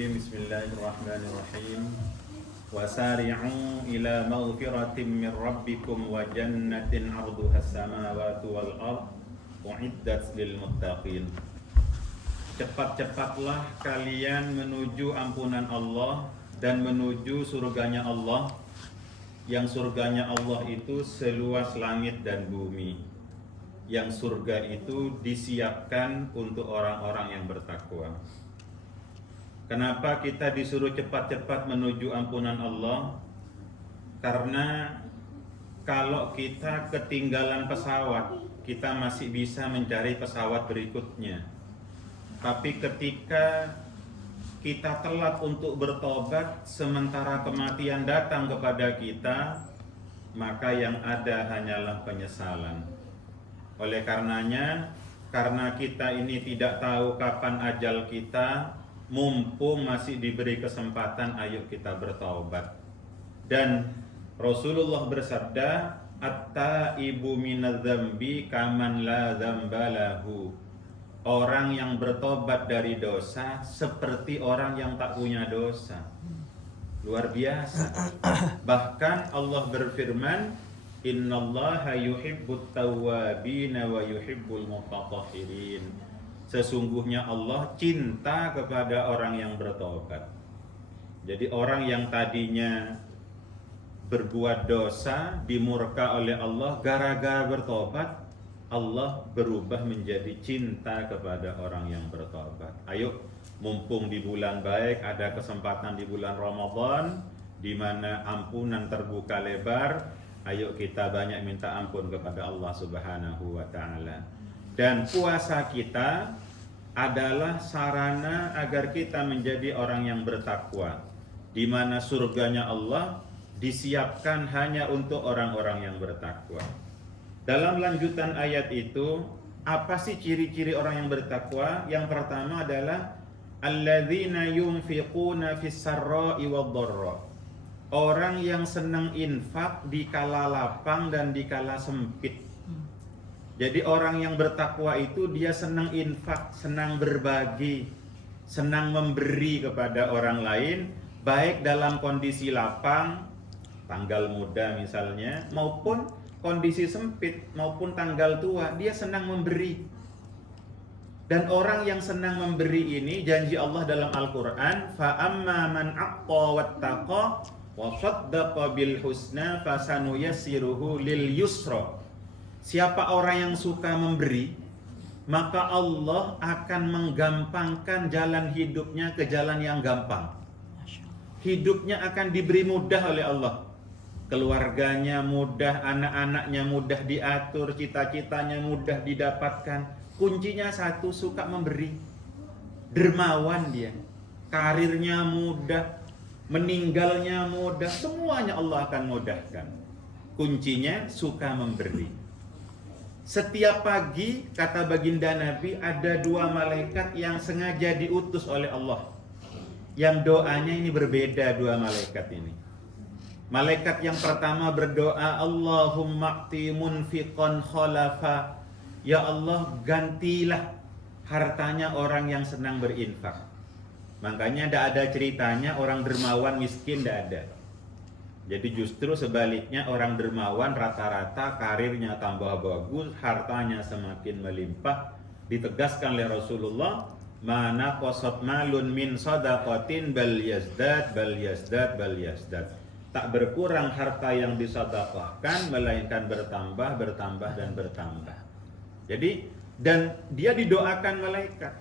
Rajim. Bismillahirrahmanirrahim. Wasari'u ila maghfiratin min rabbikum wa jannatin 'arduhas samawati wal ard u'iddat lil muttaqin. Cepat-cepatlah kalian menuju ampunan Allah dan menuju surganya Allah, yang surganya Allah itu seluas langit dan bumi. Yang surga itu disiapkan untuk orang-orang yang bertakwa. Kenapa kita disuruh cepat-cepat menuju ampunan Allah? Karena kalau kita ketinggalan pesawat, kita masih bisa mencari pesawat berikutnya. Tapi ketika kita telat untuk bertobat, sementara kematian datang kepada kita, maka yang ada hanyalah penyesalan. Oleh karenanya, karena kita ini tidak tahu kapan ajal kita, mumpung masih diberi kesempatan, ayo kita bertaubat. Dan Rasulullah bersabda, "At-taibu minadz-dzambi kaman la dzambalahu." Orang yang bertobat dari dosa seperti orang yang tak punya dosa. Luar biasa. Bahkan Allah berfirman, "Innallaha yuhibbut tawwabina wa yuhibbul mutatahhirin." Sesungguhnya Allah cinta kepada orang yang bertobat. Jadi orang yang tadinya berbuat dosa, dimurka oleh Allah, gara-gara bertobat, Allah berubah menjadi cinta kepada orang yang bertobat. Ayo, mumpung di bulan baik, ada kesempatan di bulan Ramadan, di mana ampunan terbuka lebar, ayo kita banyak minta ampun kepada Allah Subhanahu wa Ta'ala. Dan puasa kita adalah sarana agar kita menjadi orang yang bertakwa, di mana surganya Allah disiapkan hanya untuk orang-orang yang bertakwa. Dalam lanjutan ayat itu, apa sih ciri-ciri orang yang bertakwa? Yang pertama adalah alladzina yunfiquna fis sarra'i wad-dharra. Orang yang senang infak di kala lapang dan di kala sempit. Jadi orang yang bertakwa itu dia senang infak, senang berbagi, senang memberi kepada orang lain, baik dalam kondisi lapang, tanggal muda misalnya, maupun kondisi sempit, maupun tanggal tua, dia senang memberi. Dan orang yang senang memberi ini, janji Allah dalam Al-Quran, فَأَمَّا مَنْ أَعْطَى وَاتَّقَى وَصَدَّقَ بِالْحُسْنَى فَسَنُيَسِّرُهُ لِلْيُسْرَى. Siapa orang yang suka memberi, maka Allah akan menggampangkan jalan hidupnya ke jalan yang gampang. Hidupnya akan diberi mudah oleh Allah. Keluarganya mudah, anak-anaknya mudah diatur, cita-citanya mudah didapatkan. Kuncinya satu, suka memberi. Dermawan dia. Karirnya mudah, meninggalnya mudah, semuanya Allah akan mudahkan. Kuncinya suka memberi. Setiap pagi, kata baginda Nabi, ada 2 malaikat yang sengaja diutus oleh Allah. Yang doanya ini berbeda, 2 malaikat ini. Malaikat yang pertama berdoa, Allahumma a'ti munfiqan khalafa. Ya Allah, gantilah hartanya orang yang senang berinfak. Makanya tidak ada ceritanya orang dermawan miskin, tidak ada. Jadi justru sebaliknya, orang dermawan rata-rata karirnya tambah bagus, hartanya semakin melimpah. Ditegaskan oleh Rasulullah, mana qasat malun min sadaqatin bal yazdad bal yazdad bal yazdad. Tak berkurang harta yang disedekahkan, melainkan bertambah, bertambah dan bertambah. Jadi, dan dia didoakan malaikat.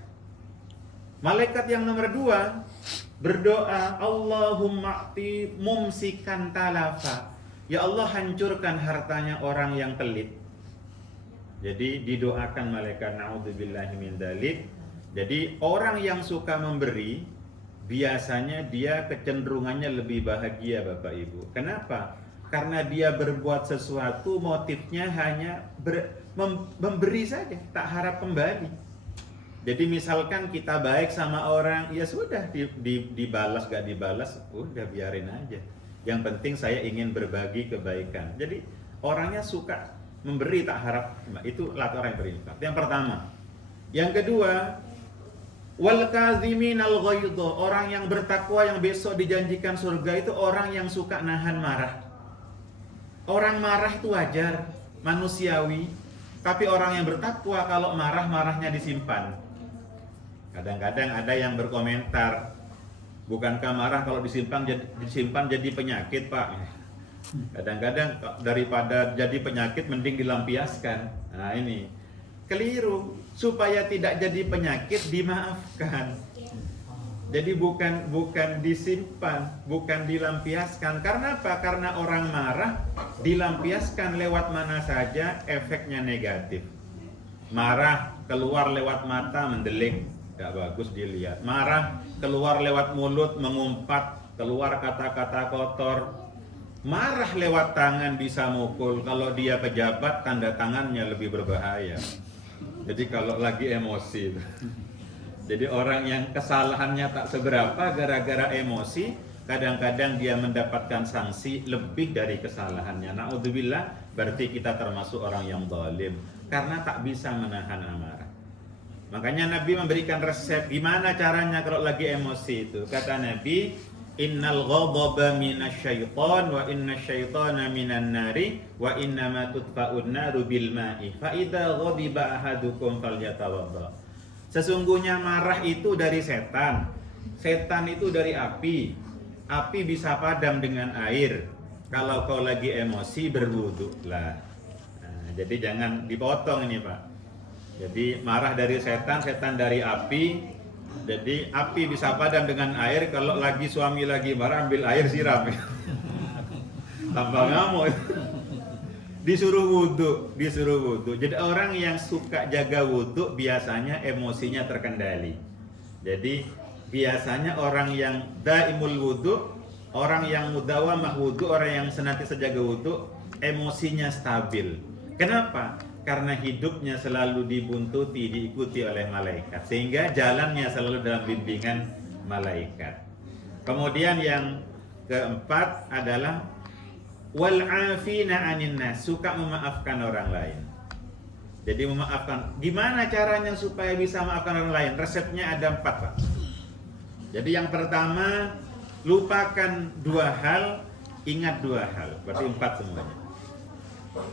Malaikat yang nomor 2 berdoa, Allahumma a'ti mumsikan talafa. Ya Allah, hancurkan hartanya orang yang pelit. Jadi didoakan malaikat, na'udzubillahi min dzalik. Jadi orang yang suka memberi, biasanya dia kecenderungannya lebih bahagia, Bapak Ibu. Kenapa? Karena dia berbuat sesuatu, motifnya hanya memberi saja, tak harap kembali. Jadi misalkan kita baik sama orang, ya sudah, dibalas gak dibalas, udah biarin aja. Yang penting saya ingin berbagi kebaikan. Jadi orangnya suka memberi, tak harap, itu orang yang berinfak. Yang pertama. Yang kedua, Wal kadziminal ghaidha, orang yang bertakwa yang besok dijanjikan surga itu orang yang suka nahan marah. Orang marah itu wajar, manusiawi, tapi orang yang bertakwa kalau marah, marahnya disimpan. Kadang-kadang ada yang berkomentar, bukankah marah kalau disimpan jadi penyakit, Pak? Kadang-kadang daripada jadi penyakit mending dilampiaskan. Nah ini keliru. Supaya tidak jadi penyakit dimaafkan. Jadi bukan disimpan, bukan dilampiaskan. Karena apa? Karena orang marah dilampiaskan lewat mana saja efeknya negatif. Marah keluar lewat mata mendelik, tidak bagus dilihat. Marah keluar lewat mulut mengumpat, keluar kata-kata kotor. Marah lewat tangan bisa mukul. Kalau dia pejabat, tanda tangannya lebih berbahaya. Jadi kalau lagi emosi. Jadi orang yang kesalahannya tak seberapa gara-gara emosi, kadang-kadang dia mendapatkan sanksi lebih dari kesalahannya. Na'udzubillah, berarti kita termasuk orang yang zalim karena tak bisa menahan amarah. Makanya Nabi memberikan resep gimana caranya kalau lagi emosi itu. Kata Nabi, innal ghadaba minasyaiton wa innasyaitona minan nari wa innama tudfa'un naru bil ma'i fa idza ghadiba ahadukum falyatawadda. Sesungguhnya marah itu dari setan. Setan itu dari api. Api bisa padam dengan air. Kalau kau lagi emosi berwuduklah. Nah, jadi jangan dipotong ini, Pak. Jadi marah dari setan, setan dari api. Jadi api bisa padam dengan air. Kalau lagi suami lagi marah, ambil air siram. Tambah ngamuk. Disuruh wudhu. Jadi orang yang suka jaga wudhu biasanya emosinya terkendali. Jadi biasanya orang yang daimul wudhu, orang yang mudawamah wudhu, orang yang senantiasa jaga wudhu, emosinya stabil. Kenapa? Karena hidupnya selalu dibuntuti, diikuti oleh malaikat, sehingga jalannya selalu dalam bimbingan malaikat. Kemudian yang keempat adalah wal afina anin nas, suka memaafkan orang lain. Jadi memaafkan, gimana caranya supaya bisa memaafkan orang lain? Resepnya ada 4, Pak. Jadi yang pertama, lupakan 2 hal, ingat 2 hal. Berarti 4 semuanya.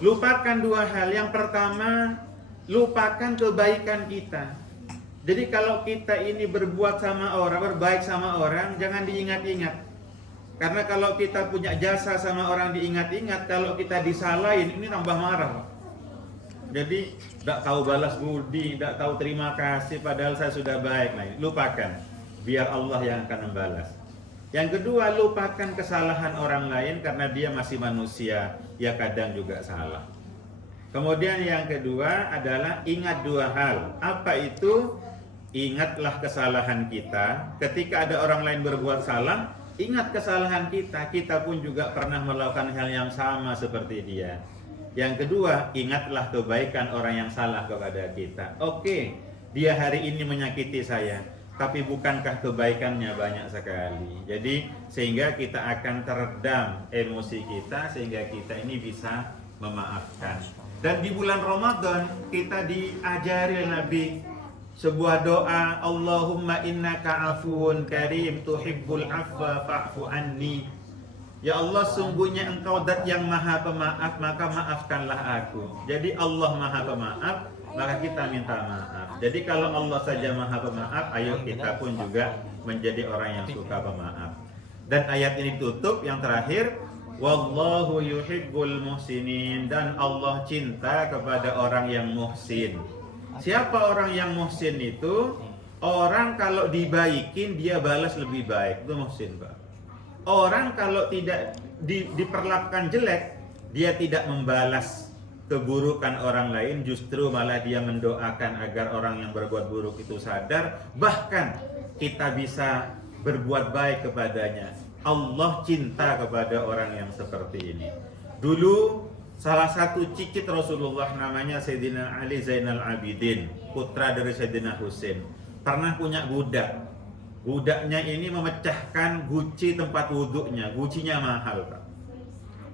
Lupakan 2 hal. Yang pertama, lupakan kebaikan kita. Jadi kalau kita ini berbuat sama orang, berbaik sama orang, jangan diingat-ingat. Karena kalau kita punya jasa sama orang diingat-ingat, kalau kita disalahin, ini tambah marah, Pak. Jadi tidak tahu balas budi, tidak tahu terima kasih, padahal saya sudah baik. Nah, lupakan, biar Allah yang akan membalas. Yang kedua, lupakan kesalahan orang lain karena dia masih manusia, ya kadang juga salah. Kemudian yang kedua adalah ingat 2 hal. Apa itu? Ingatlah kesalahan kita. Ketika ada orang lain berbuat salah, ingat kesalahan kita. Kita pun juga pernah melakukan hal yang sama seperti dia. Yang kedua, ingatlah kebaikan orang yang salah kepada kita. Oke, dia hari ini menyakiti saya, tapi bukankah kebaikannya banyak sekali? Jadi sehingga kita akan teredam emosi kita, sehingga kita ini bisa memaafkan. Dan di bulan Ramadan kita diajari Nabi sebuah doa, Allahumma innaka afuwun karim tuhibbul afwa fa'fu anni. Ya Allah, sungguhnya Engkau zat yang maha pemaaf, maka maafkanlah aku. Jadi Allah maha pemaaf, maka kita minta maaf. Jadi kalau Allah saja maha pemaaf, ayo kita pun juga menjadi orang yang suka pemaaf. Dan ayat ini tutup yang terakhir, wallahu yuhibbul muhsinin, dan Allah cinta kepada orang yang muhsin. Siapa orang yang muhsin itu? Orang kalau dibaikin dia balas lebih baik, itu muhsin, Pak. Orang kalau tidak diperlakukan jelek, dia tidak membalas keburukan orang lain, justru malah dia mendoakan agar orang yang berbuat buruk itu sadar, bahkan kita bisa berbuat baik kepadanya. Allah cinta kepada orang yang seperti ini. Dulu salah satu cicit Rasulullah namanya Sayyidina Ali Zainal Abidin, putra dari Sayyidina Husain, pernah punya budak. Budaknya ini memecahkan guci tempat wuduknya. Gucinya mahal, Pak.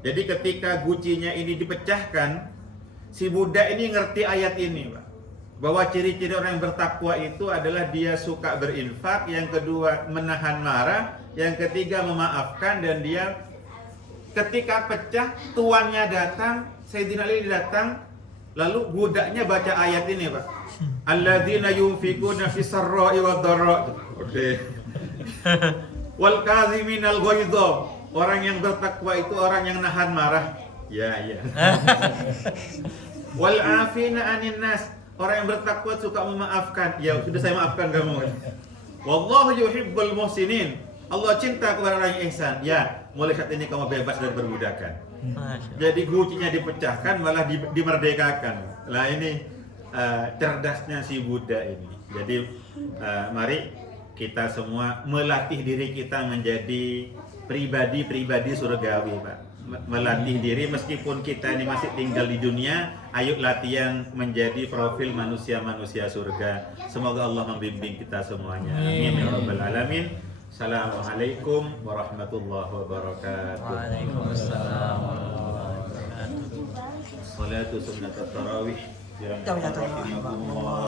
Jadi ketika gucinya ini dipecahkan, si budak ini ngerti ayat ini, Pak. bahwa ciri-ciri orang yang bertakwa itu adalah dia suka berinfak, yang kedua menahan marah, yang ketiga memaafkan, dan dia ketika pecah tuannya datang, Sayyidina Ali datang, lalu budaknya baca ayat ini, Pak. Alladzina yunfikuna fis sarra'i wad dharra. Oke. Wal kaziminal ghaidha. Orang yang bertakwa itu orang yang nahan marah. Ya. Wal afina 'anil nas. Orang yang bertakwa suka memaafkan. Ya, sudah saya maafkan kamu. Wallahu yuhibbul muhsinin. Allah cinta kepada orang yang ihsan. Ya, mulai saat ini kamu bebas dari perbudakan. Jadi gucinya dipecahkan, malah dimerdekakan. Nah ini cerdasnya si Buddha ini. Jadi mari kita semua melatih diri kita menjadi pribadi-pribadi surgawi, Pak. Melatih diri meskipun kita ini masih tinggal di dunia, ayo latihan menjadi profil manusia-manusia surga. Semoga Allah membimbing kita semuanya. Amin ya rabbal alamin. Assalamualaikum warahmatullahi wabarakatuh. Waalaikumsalam warahmatullahi wabarakatuh. Salatu sunnat tarawih.